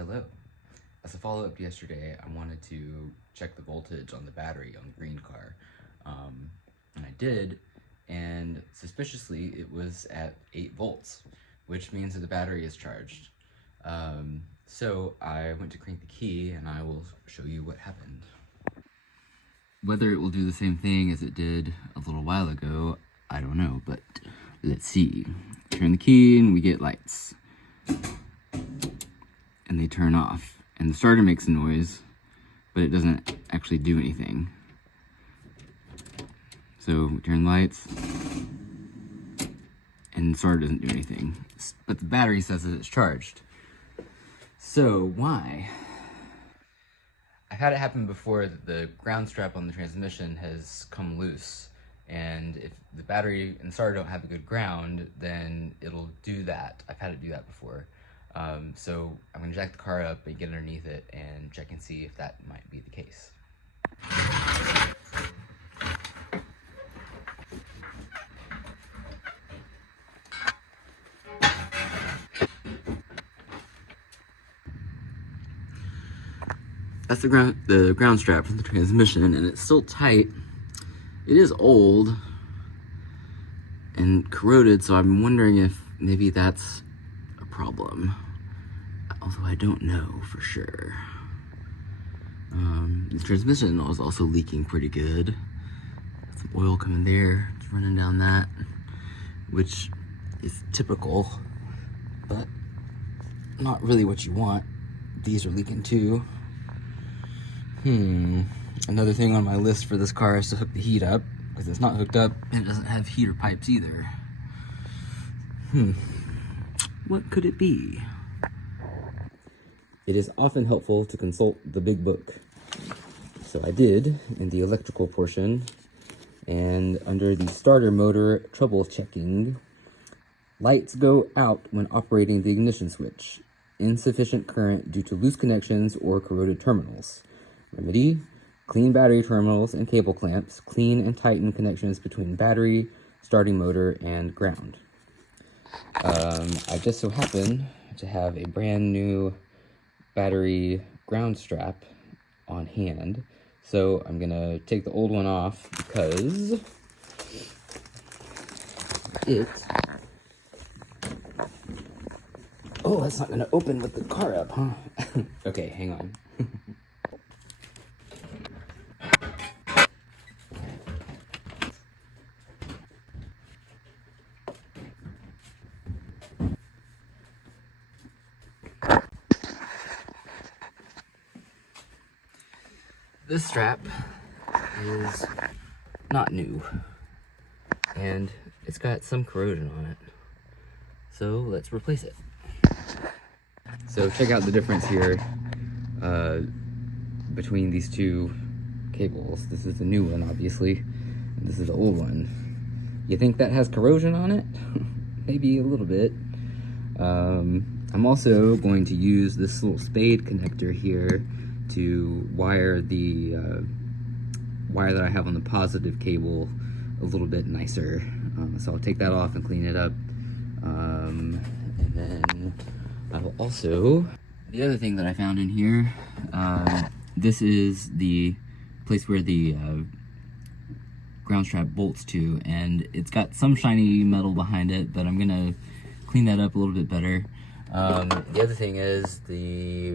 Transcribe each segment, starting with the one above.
Hello. As a follow-up to yesterday, I wanted to check the voltage on the battery on the green car. And I did, and suspiciously it was at 8 volts, which means that the battery is charged. So I went to crank the key and I will show you what happened. Whether it will do the same thing as it did a little while ago, I don't know, but let's see. Turn the key and we get lights. And they turn off. And the starter makes a noise, but it doesn't actually do anything. So we turn the lights, and the starter doesn't do anything. But the battery says that it's charged. So why? I've had it happen before that the ground strap on the transmission has come loose. And if the battery and the starter don't have a good ground, then it'll do that. I've had it do that before. So I'm going to jack the car up and get underneath it and check and see if that might be the case. That's the ground strap from the transmission, and it's still tight. It is old and corroded, so I'm wondering if maybe that's a problem. Although I don't know for sure. The transmission is also leaking pretty good. Some oil coming there, it's running down that, which is typical, but not really what you want. These are leaking too. Another thing on my list for this car is to hook the heat up, because it's not hooked up and it doesn't have heater pipes either. What could it be? It is often helpful to consult the big book. So I did in the electrical portion, and under the starter motor troubleshooting, lights go out when operating the ignition switch. Insufficient current due to loose connections or corroded terminals. Remedy: clean battery terminals and cable clamps. Clean and tighten connections between battery, starting motor, and ground. I just so happen to have a brand new battery ground strap on hand, so I'm gonna take the old one off because that's not gonna open with the car up, huh? Okay, hang on. This strap is not new, and it's got some corrosion on it, so let's replace it. So check out the difference here between these two cables. This is the new one, obviously, and this is the old one. You think that has corrosion on it? Maybe a little bit. I'm also going to use this little spade connector here to wire the wire that I have on the positive cable a little bit nicer. So I'll take that off and clean it up. And then I will also, the other thing that I found in here, this is the place where the ground strap bolts to, and it's got some shiny metal behind it, but I'm gonna clean that up a little bit better. The other thing is the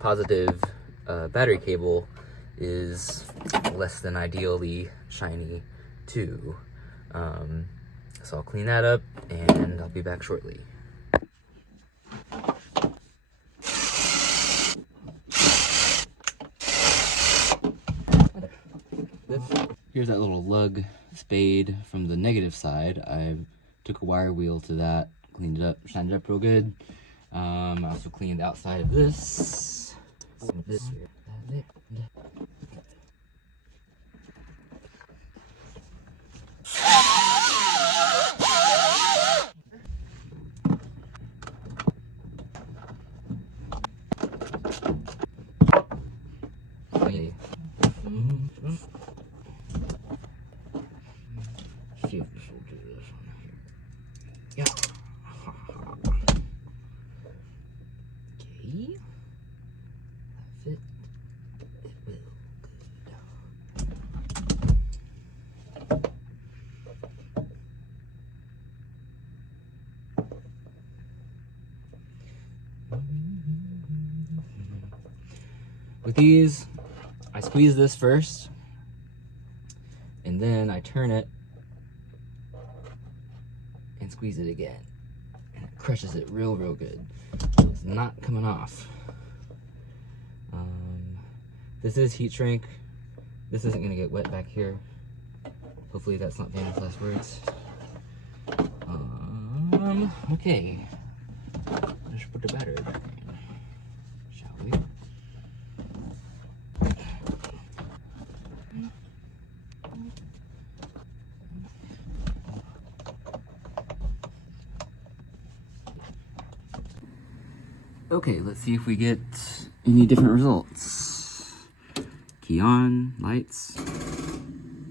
positive battery cable is less than ideally shiny too. So I'll clean that up and I'll be back shortly. Here's that little lug spade from the negative side. I took a wire wheel to that, cleaned it up, shined it up real good. I also cleaned the outside of this. Some of this here. See if this will do this one here. Yeah. Okay. With these, I squeeze this first, and then I turn it and squeeze it again. And it crushes it real good. It's not coming off. This is heat shrink. This isn't gonna get wet back here. Hopefully that's not famous last words. Okay. Let's put the battery back in, shall we? Okay, let's see if we get any different results. Key on, lights.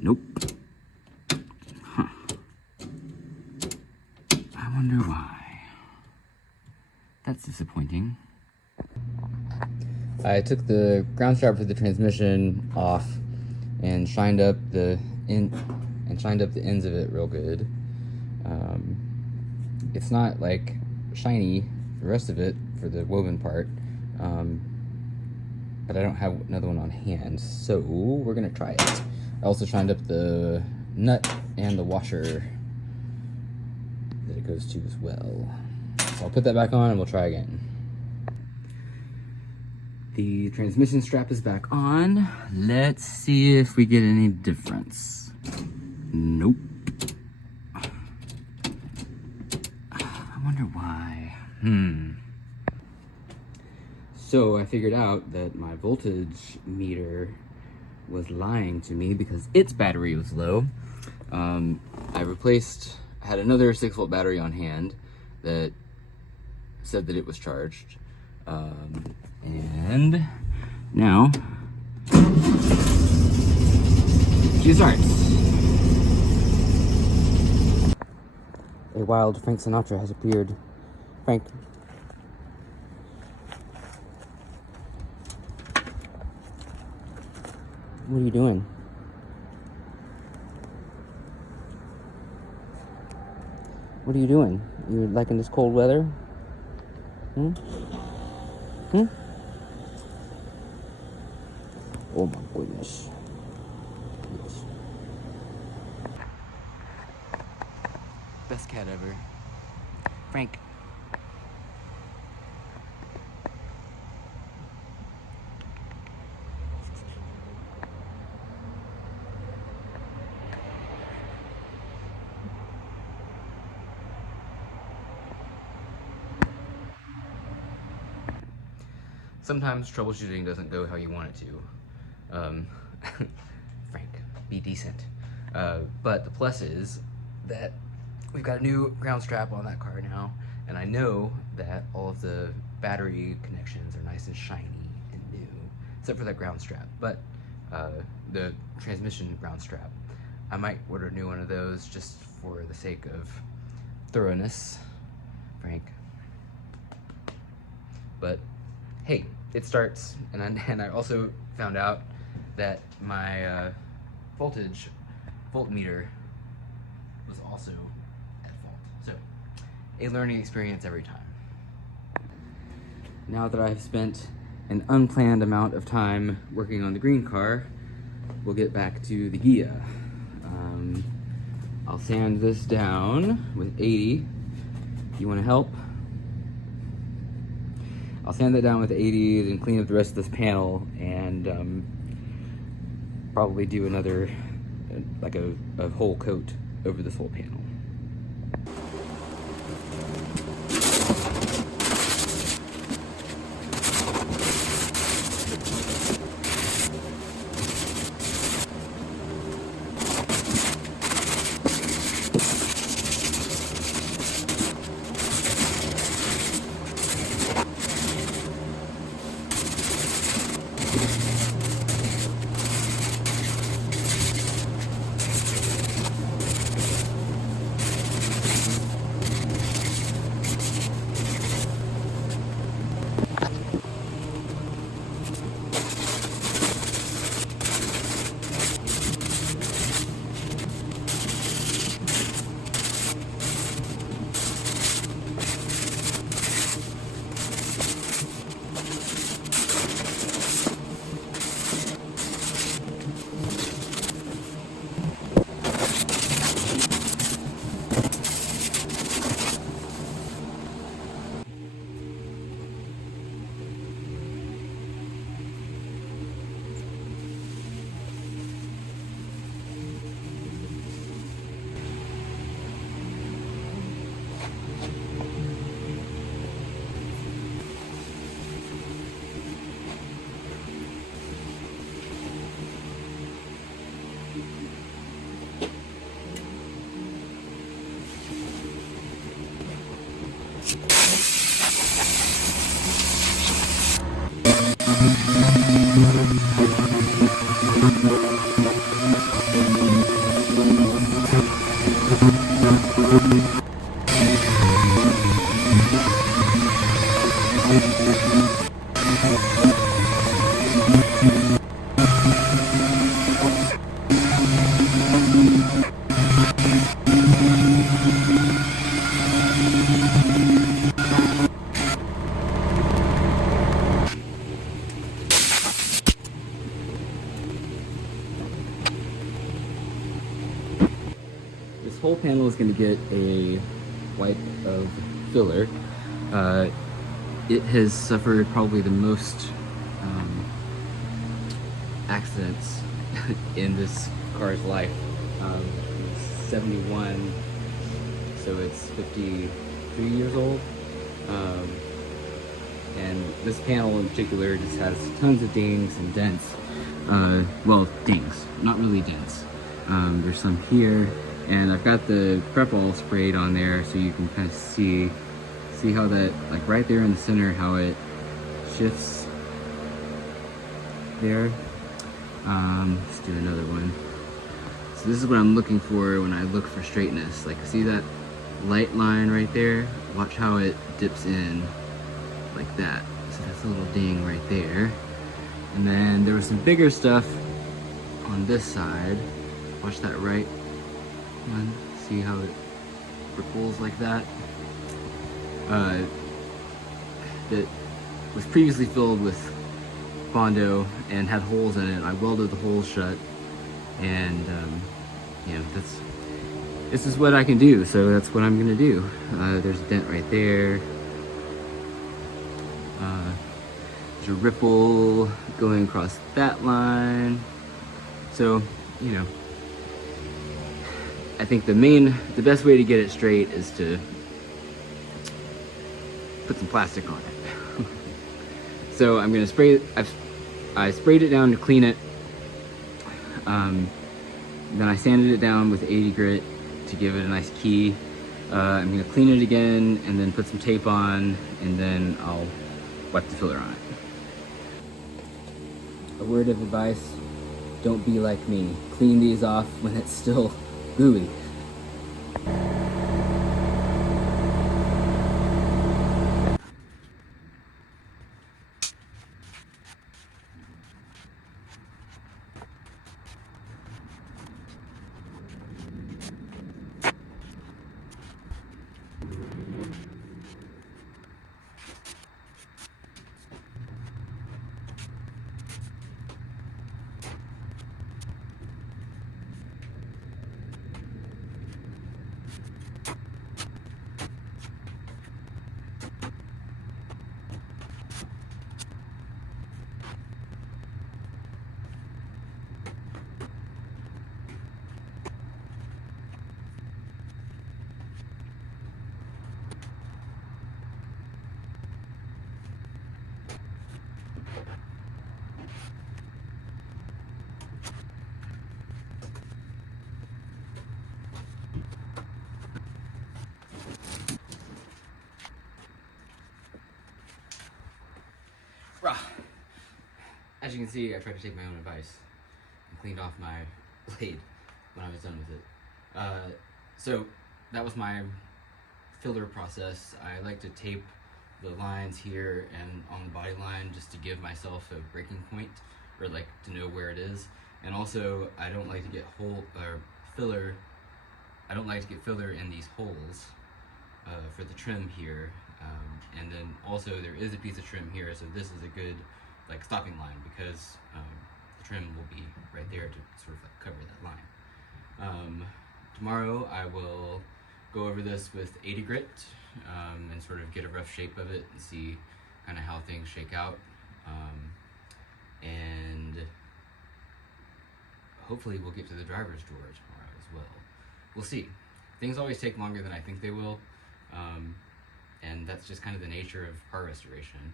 Nope. Huh. I wonder why. That's disappointing. I took the ground strap for the transmission off and shined up the ends of it real good. It's not like shiny, the rest of it, for the woven part, but I don't have another one on hand, so we're gonna try it. I also shined up the nut and the washer that it goes to as well. So I'll put that back on and we'll try again. The transmission strap is back on. Let's see if we get any difference. Nope. I wonder why. So I figured out that my voltage meter was lying to me because its battery was low. I had another 6-volt battery on hand that said that it was charged. And now she starts. A wild Frank Sinatra has appeared. Frank. What are you doing? What are you doing? You liking this cold weather? Hmm? Oh my goodness. Yes. Best cat ever. Frank. Sometimes troubleshooting doesn't go how you want it to. Frank, be decent. But the plus is that we've got a new ground strap on that car now, and I know that all of the battery connections are nice and shiny and new, except for that ground strap. But the transmission ground strap, I might order a new one of those just for the sake of thoroughness, Frank. But hey, it starts, and I also found out that my voltmeter was also at fault. So, a learning experience every time. Now that I've spent an unplanned amount of time working on the green car, we'll get back to the Ghia. I'll sand this down with 80. You want to help? I'll sand that down with 80 and clean up the rest of this panel, and probably do another, like a whole coat over this whole panel. This whole panel is going to get a wipe of filler. It has suffered probably the most accidents in this car's life. It's 71, so it's 53 years old. And this panel in particular just has tons of dings and dents. Well, dings, not really dents. There's some here, and I've got the prep all sprayed on there so you can kind of see how that, like right there in the center, how it shifts there. Let's do another one. So this is what I'm looking for when I look for straightness. Like, see that light line right there? Watch how it dips in like that. So that's a little ding right there. And then there was some bigger stuff on this side. Watch that right one. See how it ripples like that? That was previously filled with Bondo and had holes in it. I welded the holes shut, and you know, this is what I can do, so that's what I'm gonna do. There's a dent right there. There's a ripple going across that line. So, you know, I think the best way to get it straight is to put some plastic on it. So I'm gonna spray it. I sprayed it down to clean it. Then I sanded it down with 80 grit to give it a nice key. I'm gonna clean it again and then put some tape on, and then I'll wipe the filler on it. A word of advice: don't be like me. Clean these off when it's still gooey. As you can see, I tried to take my own advice and cleaned off my blade when I was done with it. So that was my filler process. I like to tape the lines here and on the body line just to give myself a breaking point, or like to know where it is. And also, I don't like to get filler. I don't like to get filler in these holes for the trim here. And then also there is a piece of trim here, so this is a good like stopping line, because the trim will be right there to sort of like cover that line. Tomorrow I will go over this with 80 grit and sort of get a rough shape of it and see kind of how things shake out. And hopefully we'll get to the driver's drawer tomorrow as well. We'll see. Things always take longer than I think they will. And that's just kind of the nature of car restoration.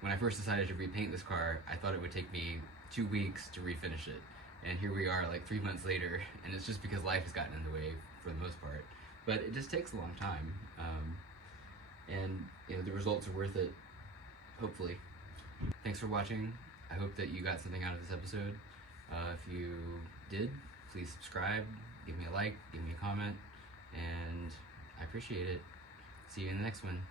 When I first decided to repaint this car, I thought it would take me 2 weeks to refinish it. And here we are like 3 months later, and it's just because life has gotten in the way for the most part. But it just takes a long time. And you know, the results are worth it, hopefully. Thanks for watching. I hope that you got something out of this episode. If you did, please subscribe, give me a like, give me a comment, and I appreciate it. See you in the next one.